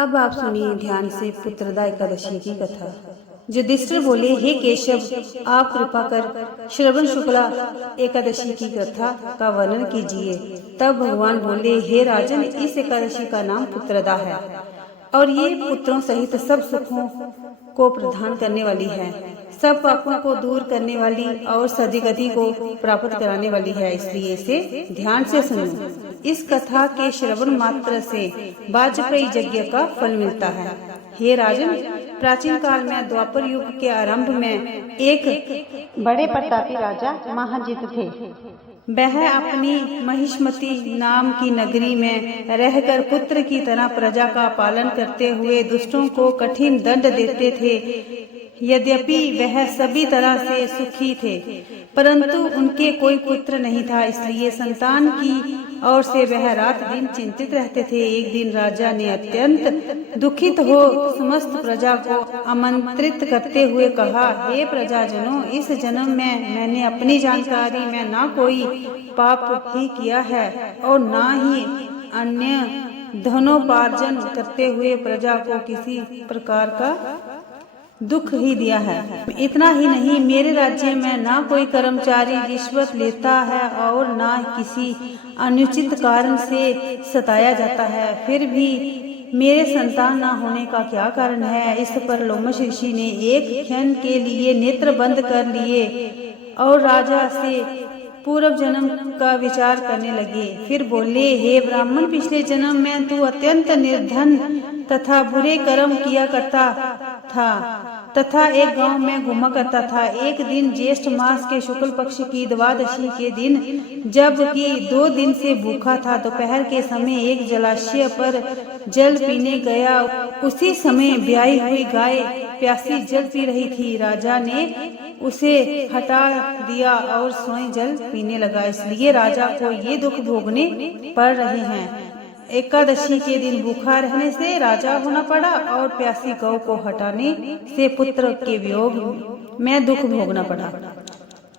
अब आप सुनिए ध्यान से पुत्रदा एकादशी की कथा। युधिष्ठिर बोले, हे केशव, आप कृपा कर श्रवण शुक्ला एकादशी की कथा का वर्णन कीजिए। तब भगवान बोले, हे राजन, इस एकादशी का नाम पुत्रदा है और ये पुत्रों सहित सब सुखों को प्रदान करने वाली है, सब पापों को दूर करने वाली और सदगति को प्राप्त कराने वाली है। इसलिए इसे ध्यान से सुनो। इस कथा के श्रवण मात्र से वाजपेयी यज्ञ का फल मिलता है। हे राजन, प्राचीन काल में द्वापर युग के आरंभ में एक बड़े प्रतापी राजा महाजित थे। वह अपनी महिष्मती नाम की नगरी में रहकर पुत्र की तरह प्रजा का पालन करते हुए दुष्टों को कठिन दंड देते थे। यद्यपि वह सभी तरह से सुखी थे, परंतु उनके कोई पुत्र नहीं था, इसलिए संतान की ओर से वह रात दिन चिंतित रहते थे। एक दिन राजा ने अत्यंत दुखित हो समस्त प्रजा को आमंत्रित करते हुए कहा, हे प्रजाजनों, इस जन्म में मैंने अपनी जानकारी में ना कोई पाप ही किया है और ना ही अन्य धनोपार्जन करते हुए प्रजा को किसी प्रकार का दुख ही दिया है। इतना ही नहीं, मेरे राज्य में ना कोई कर्मचारी रिश्वत लेता है और ना किसी अनुचित कारण से सताया जाता है। फिर भी मेरे संतान ना होने का क्या कारण है? इस पर लोमश ऋषि ने एक क्षण के लिए नेत्र बंद कर लिए और राजा से पूर्व जन्म का विचार करने लगे। फिर बोले, हे ब्राह्मण, पिछले जन्म में तू अत्यंत निर्धन तथा बुरे कर्म किया करता था तथा एक गांव में घूमा करता था। एक दिन ज्येष्ठ मास के शुक्ल पक्ष की द्वादशी के दिन, जबकि 2 दिन से भूखा था, दोपहर के समय एक जलाशय पर जल पीने गया। उसी समय ब्याई हुई गाय प्यासी जल पी रही थी। राजा ने उसे हटा दिया और स्वयं जल पीने लगा। इसलिए राजा को ये दुख भोगने पड़ रहे हैं। एकादशी के दिन भूखा रहने से राजा होना पड़ा और प्यासी गौ को हटाने से पुत्र के वियोग में दुख भोगना पड़ा।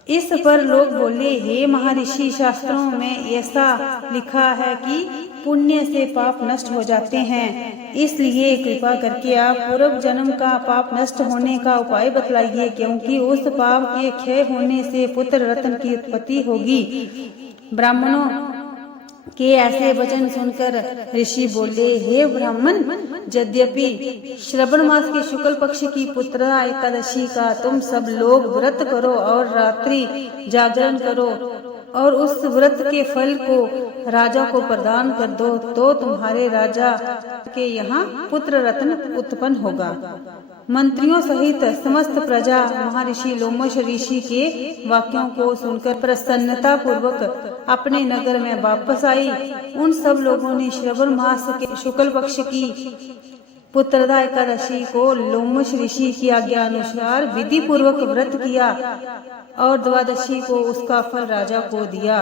इस पर लोग बोले, हे महर्षि, शास्त्रों में ऐसा लिखा है कि पुण्य से पाप नष्ट हो जाते हैं, इसलिए कृपा करके आप पूर्व जन्म का पाप नष्ट होने का उपाय बतलाइए, क्योंकि उस पाप के क्षय होने से पुत्र रत्न की उत्पत्ति होगी। ब्राह्मणों के ऐसे वचन सुनकर ऋषि बोले, हे ब्राह्मण, यद्यपि श्रवण मास के शुक्ल पक्ष की पुत्रदा एकादशी का तुम सब लोग व्रत करो और रात्रि जागरण करो और उस व्रत के फल को राजा को प्रदान कर दो, तो तुम्हारे राजा के यहाँ पुत्र रत्न उत्पन्न होगा। मंत्रियों सहित समस्त प्रजा महर्षि लोमश ऋषि के वाक्यों को सुनकर प्रसन्नता पूर्वक अपने नगर में वापस आई। उन सब लोगों ने श्रवण मास के शुक्ल पक्ष की पुत्रदा एकादशी को लोमश ऋषि की आज्ञा अनुसार विधि पूर्वक व्रत किया और द्वादशी को उसका फल राजा को दिया।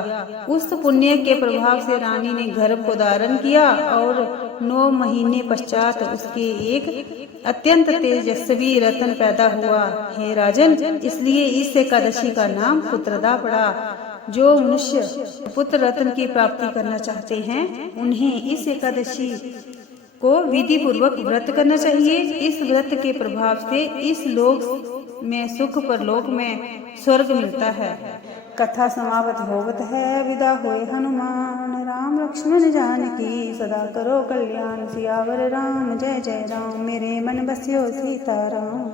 उस पुण्य के प्रभाव से रानी ने गर्भ को धारण किया और 9 महीने पश्चात उसके एक अत्यंत तेजस्वी रत्न पैदा हुआ। हे राजन, इसलिए इस एकादशी का नाम पुत्रदा पड़ा। जो मनुष्य पुत्र रत्न की प्राप्ति करना चाहते हैं, उन्हें इस एकादशी को विधि पूर्वक व्रत करना चाहिए। इस व्रत के प्रभाव से इस लोक में सुख, परलोक में स्वर्ग मिलता है। कथा समाप्त होवत है। विदा होए हनुमान, राम लक्ष्मण जानकी, सदा करो कल्याण। सियावर राम जय जय राम, मेरे मन बसियो सीताराम।